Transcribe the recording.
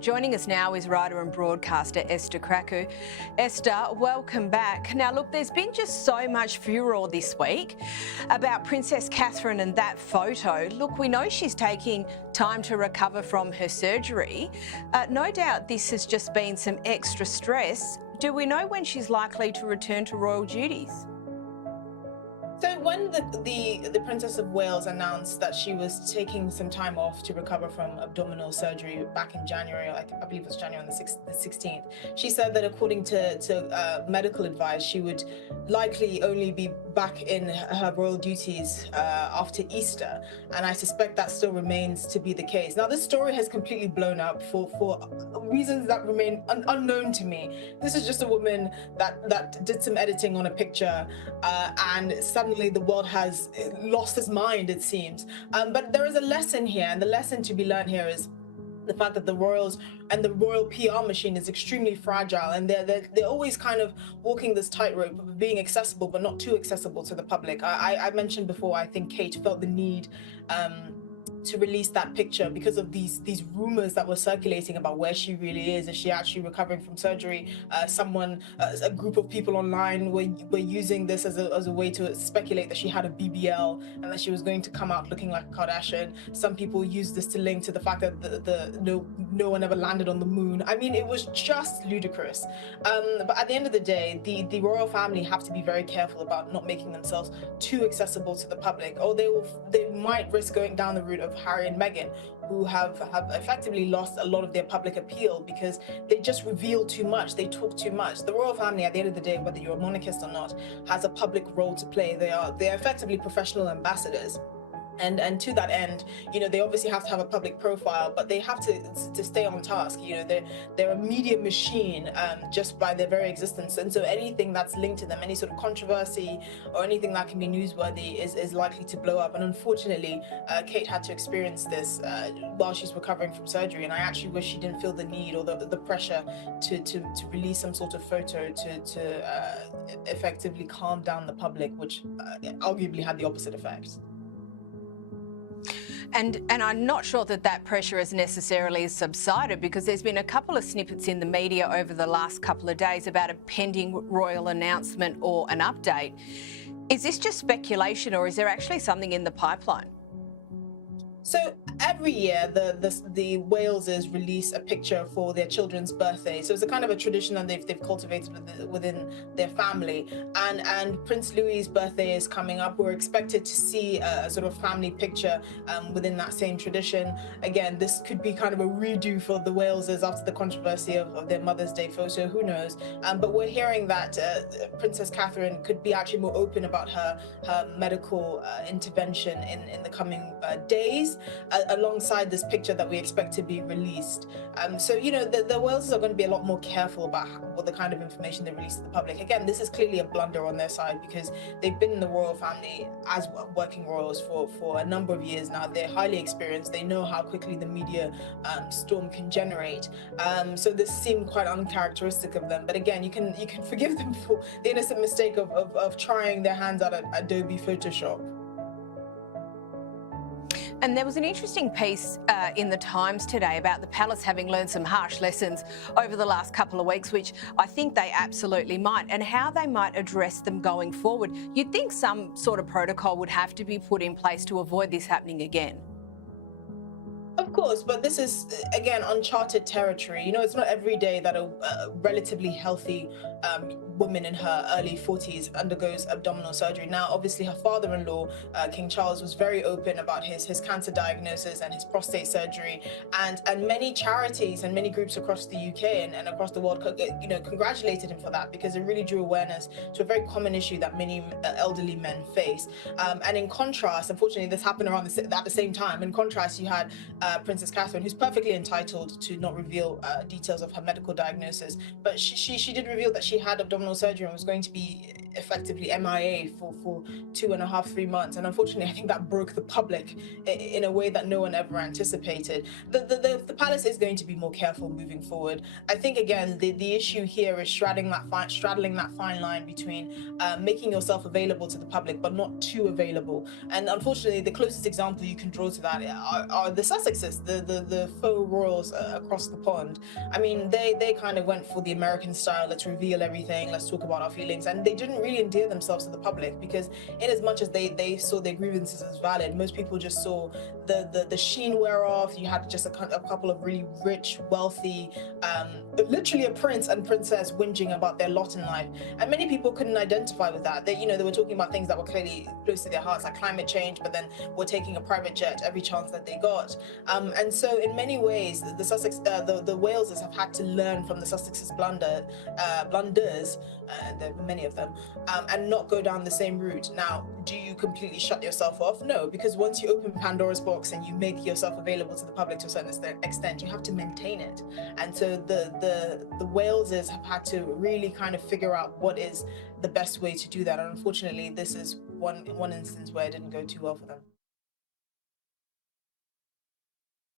Joining us now is writer and broadcaster Esther Kraku. Esther, welcome back. Now, look, there's been just so much furore this week about Princess Catherine and that photo. Look, we know she's taking time to recover from her surgery. No doubt this has just been some extra stress. Do we know when she's likely to return to royal duties? So when the Princess of Wales announced that she was taking some time off to recover from abdominal surgery back in January, I believe it was January on the 16th, she said that according to medical advice, she would likely only be back in her royal duties after Easter. And I suspect that still remains to be the case. Now, this story has completely blown up for reasons that remain unknown to me. This is just a woman that did some editing on a picture and suddenly the world has lost its mind, it seems. But there is a lesson here, and the lesson to be learned here is the fact that the royals and the royal PR machine is extremely fragile, and they're always kind of walking this tightrope of being accessible but not too accessible to the public. I mentioned before, I think Kate felt the need to release that picture because of these rumors that were circulating about where she really is she actually recovering from surgery. A group of people online were using this as a way to speculate that she had a BBL and that she was going to come out looking like a Kardashian. Some people used this to link to the fact that no one ever landed on the moon. I mean, it was just ludicrous. But at the end of the day, the royal family have to be very careful about not making themselves too accessible to the public, or they might risk going down the route of Harry and Meghan, who have effectively lost a lot of their public appeal because they just reveal too much, they talk too much. The royal family, at the end of the day, whether you're a monarchist or not, has a public role to play. They're effectively professional ambassadors. And to that end, they obviously have to have a public profile, but they have to stay on task. They're a media machine just by their very existence. And so anything that's linked to them, any sort of controversy or anything that can be newsworthy is likely to blow up. And unfortunately, Kate had to experience this while she's recovering from surgery. And I actually wish she didn't feel the need or the pressure to release some sort of photo to effectively calm down the public, which arguably had the opposite effect. And I'm not sure that pressure has necessarily subsided, because there's been a couple of snippets in the media over the last couple of days about a pending royal announcement or an update. Is this just speculation, or is there actually something in the pipeline? So every year, the Waleses release a picture for their children's birthday. So it's a kind of a tradition that they've cultivated within their family. And Prince Louis's birthday is coming up. We're expected to see a sort of family picture within that same tradition. Again, this could be kind of a redo for the Waleses after the controversy of their Mother's Day photo. Who knows? But we're hearing that Princess Catherine could be actually more open about her medical intervention in the coming days, alongside this picture that we expect to be released. So, the Waleses are going to be a lot more careful about what the kind of information they release to the public. Again, this is clearly a blunder on their side, because they've been in the royal family as working royals for a number of years now. They're highly experienced. They know how quickly the media storm can generate. So this seemed quite uncharacteristic of them. But again, you can forgive them for the innocent mistake of trying their hands at Adobe Photoshop. And there was an interesting piece in the Times today about the palace having learned some harsh lessons over the last couple of weeks, which I think they absolutely might, and how they might address them going forward. You'd think some sort of protocol would have to be put in place to avoid this happening again. Of course, but this is, again, uncharted territory. It's not every day that a relatively healthy woman in her early 40s undergoes abdominal surgery. Now, obviously, her father-in-law, King Charles, was very open about his cancer diagnosis and his prostate surgery. And many charities and many groups across the UK and across the world, congratulated him for that, because it really drew awareness to a very common issue that many elderly men face. And in contrast, unfortunately, this happened at the same time. In contrast, you had Princess Catherine, who's perfectly entitled to not reveal details of her medical diagnosis, but she did reveal that she had abdominal surgery and was going to be effectively MIA for 2.5, 3 months. And unfortunately, I think that broke the public in a way that no one ever anticipated. The palace is going to be more careful moving forward. I think, again, the issue here is straddling that fine line between making yourself available to the public, but not too available. And unfortunately, the closest example you can draw to that are the Sussexes, the faux royals across the pond. I mean, they kind of went for the American style, let's reveal everything, let's talk about our feelings, and they didn't really endear themselves to the public, because in as much as they saw their grievances as valid, most people just saw the sheen wear off. You had just a couple of really rich, wealthy, literally a prince and princess whinging about their lot in life, and many people couldn't identify with that. They were talking about things that were clearly close to their hearts, like climate change, but then were taking a private jet every chance that they got. And so in many ways, the Walesers have had to learn from the Sussexes' blunders, there are many of them, and not go down the same route. Now, do you completely shut yourself off? No, because once you open Pandora's box and you make yourself available to the public to a certain extent, you have to maintain it. And so the Walesers have had to really kind of figure out what is the best way to do that. And unfortunately, this is one instance where it didn't go too well for them.